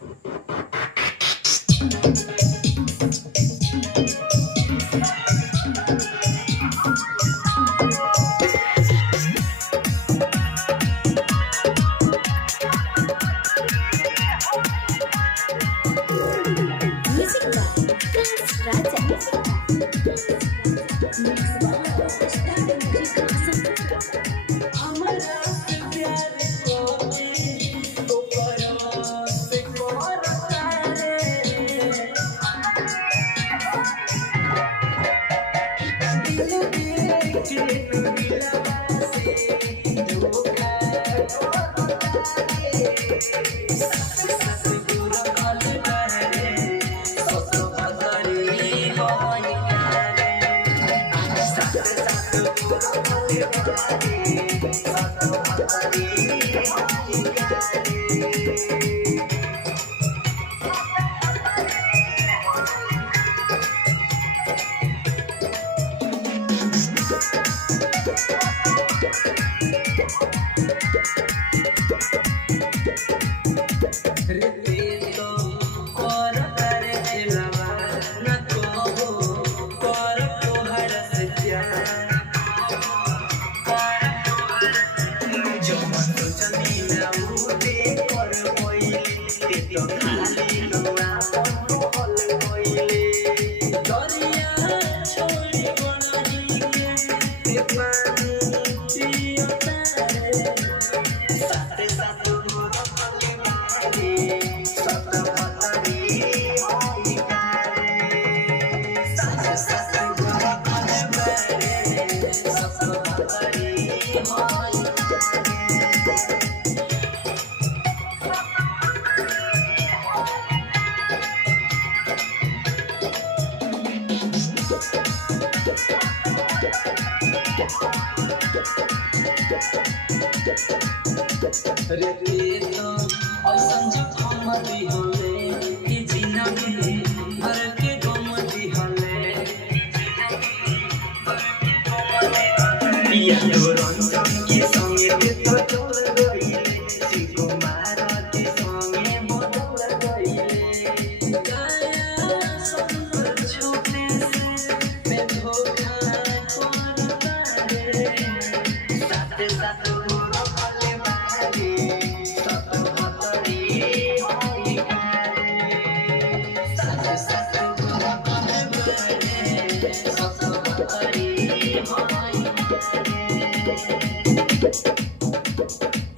Music by Prince Raja. रे तो औसन जो हमदी होले कि जिंदगी भर के गमदी होले पिया तो रंजन के संगे के तो चल गईले सिंह मारती संगे बदल गईले काया संग छोटे से मैं धोखा करता रे साथे साथ Thank you.